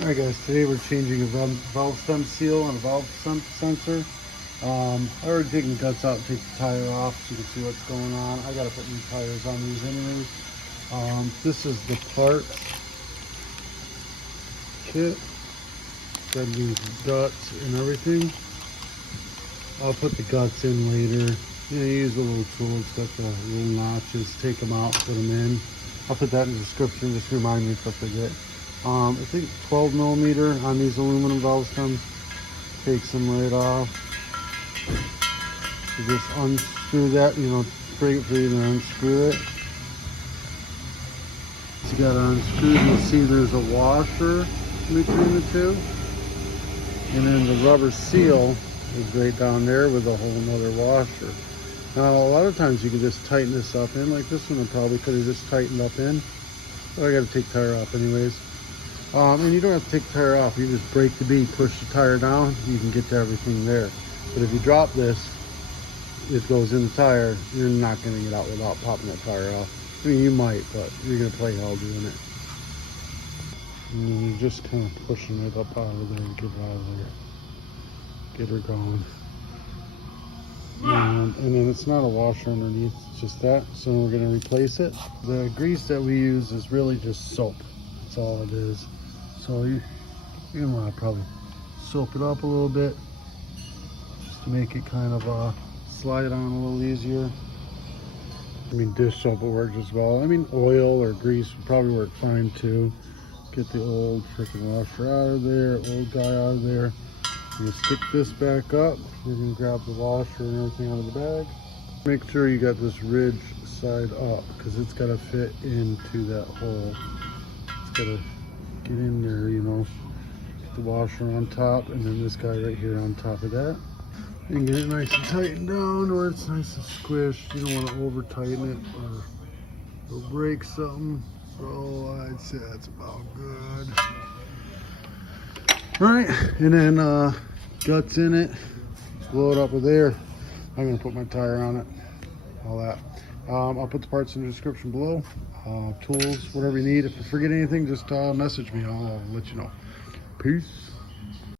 Alright guys, today we're changing a valve stem seal and a valve sensor. I already taken the guts out and take the tire off so you can see what's going on. I gotta put new tires on these anyways. This is the parts kit. Got these guts and everything. I'll put the guts in later. Use a little tool. It's got the little notches. Take them out, put them in. I'll put that in the description. Just remind me if I forget. I think 12 millimeter on these aluminum valve stems. Takes them right off. So just unscrew that, break it free and then unscrew it. So you got to unscrew. You'll see there's a washer in between the two. And then the rubber seal is right down there with a whole nother washer. Now a lot of times you can just tighten this up in, like this one I probably could have just tightened up in. But I got to take the tire off anyways. And you don't have to take the tire off. You just break the bead, push the tire down, you can get to everything there. But if you drop this, it goes in the tire, you're not going to get out without popping that tire off. I mean, you might, but you're going to play hell doing it. And then you're just kind of pushing it up out of there and get it out of there. Get her going. And then it's not a washer underneath, it's just that. So we're going to replace it. The grease that we use is really just soap. That's all it is. So you want to probably soap it up a little bit just to make it kind of slide on a little easier. I mean, dish soap will work as well. I mean, oil or grease would probably work fine too. Get the old freaking washer out of there, old guy out of there. You're gonna stick this back up. You're gonna grab the washer and everything out of the bag. Make sure you got this ridge side up because it's got to fit into that hole. It's got to get in there, Get the washer on top and then this guy right here on top of that. And get it nice and tightened down where it's nice and squished. You don't want to over tighten it or it'll break something. So I'd say that's about good. All right, and then guts in it, blow it up with air. I'm gonna put my tire on it, all that. I'll put the parts in the description below. Tools, whatever you need. If you forget anything, just message me. I'll let you know. Peace.